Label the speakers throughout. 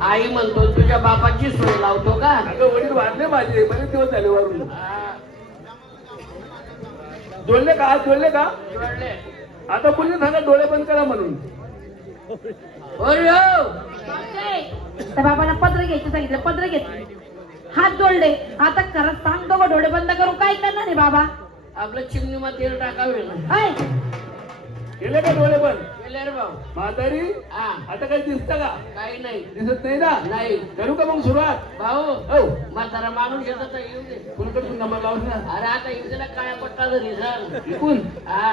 Speaker 1: आई म्हणतो तुझ्या बापाची सोय लावतो का?
Speaker 2: अगं वडील वाढले माझे बरेच दिवस झाले वारून. जोडले का? हात जोडले का?
Speaker 1: जोडले.
Speaker 2: आता पुढे सांगा डोळे बंद करा म्हणून.
Speaker 1: अरे.
Speaker 3: त्या बाबांना पत्र घ्यायचं सांगितलं पत्र घेतले हात जोडले. आता करत सांगतो का डोळे बंद करून काय करणार आहे बाबा?
Speaker 1: आपलं चिमणीमा तेल टाकावे ना.
Speaker 2: केले का डोळे बंद?
Speaker 1: केले रे भाऊ.
Speaker 2: म्हातारी
Speaker 1: हा.
Speaker 2: आता काही दिसतं का?
Speaker 1: काही नाही.
Speaker 2: दिसत नाही ना?
Speaker 1: नाही.
Speaker 2: करू का मग सुरुवात?
Speaker 1: भाऊ
Speaker 2: हो.
Speaker 1: म्हातारा माणूस येतो तर येऊ दे.
Speaker 2: कुणकडून नंबर लावून ना
Speaker 1: अरे आता इकडे काळ्या पट्टा जरी सांग
Speaker 2: इकून?
Speaker 1: हा.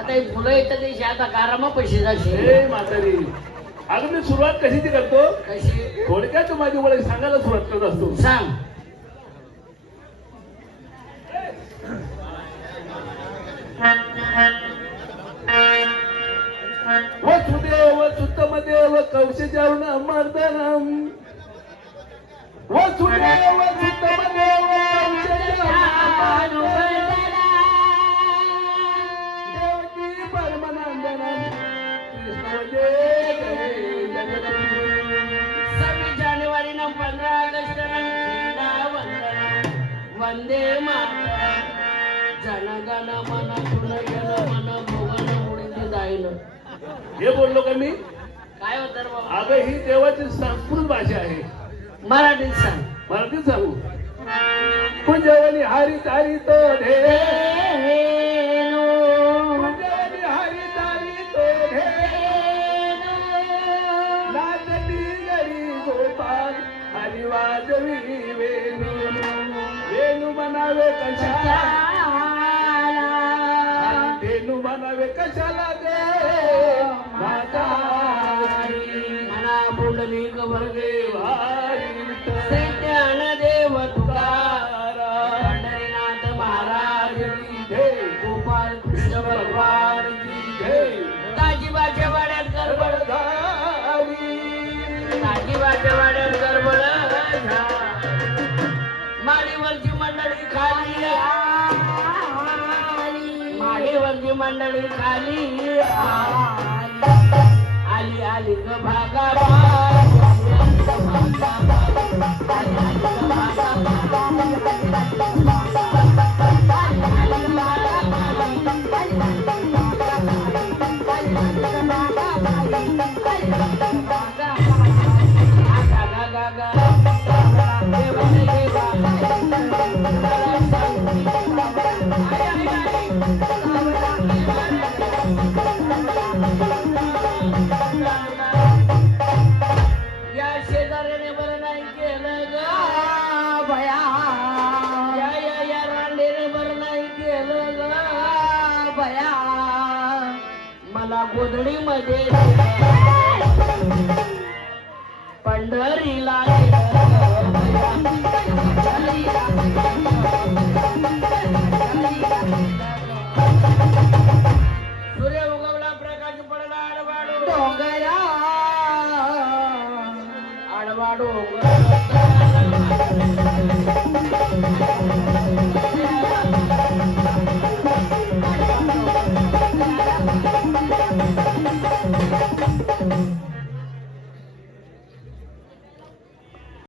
Speaker 1: आता ही फुलं येतं ते आता कारामा पैसे जाशील.
Speaker 2: हे म्हातारी. अगं मी सुरुवात कशी ती करतो?
Speaker 1: कशी?
Speaker 2: थोडक्यात तू माझी ओळख सांगायला सुरुवात करत असतो.
Speaker 1: सांग.
Speaker 2: वसुदेव सुतमदेव देवकी कृष्ण वंदे जगद्गुरु.
Speaker 1: सव्वीस जानेवारी न पंधरा ऑगस्ट वंदे मातरम. जनगण मन जन मन भुवन उडीत जाईल
Speaker 2: हे बोललो का मी?
Speaker 1: काय होतं रे बाबा
Speaker 2: अगं ही देवाची संस्कृत भाषा आहे.
Speaker 1: मराठीत सांग.
Speaker 2: मराठीत सांगू? कुंजवली हरी तारी तो धे कुंजवली हरी तारी तो धे नाचती गरी गोपाल हरी वाजवी वेणू वेणू म्हणावे कशाला
Speaker 1: पुंडलिक बोलली वर्गे ज्ञान देव तुका पंढरीनाथ महाराज गोपाल कृष्ण भगवान की ताजीबाच्या वाड्यात गडबड
Speaker 2: गडबडधारी.
Speaker 1: ताजीबाच्या वाड्यात गडबड माडीवरची मंडळी खाली माडीवरची मंडळी खाली आली आली ग भागा या मला गोधडीमध्ये पंढरीला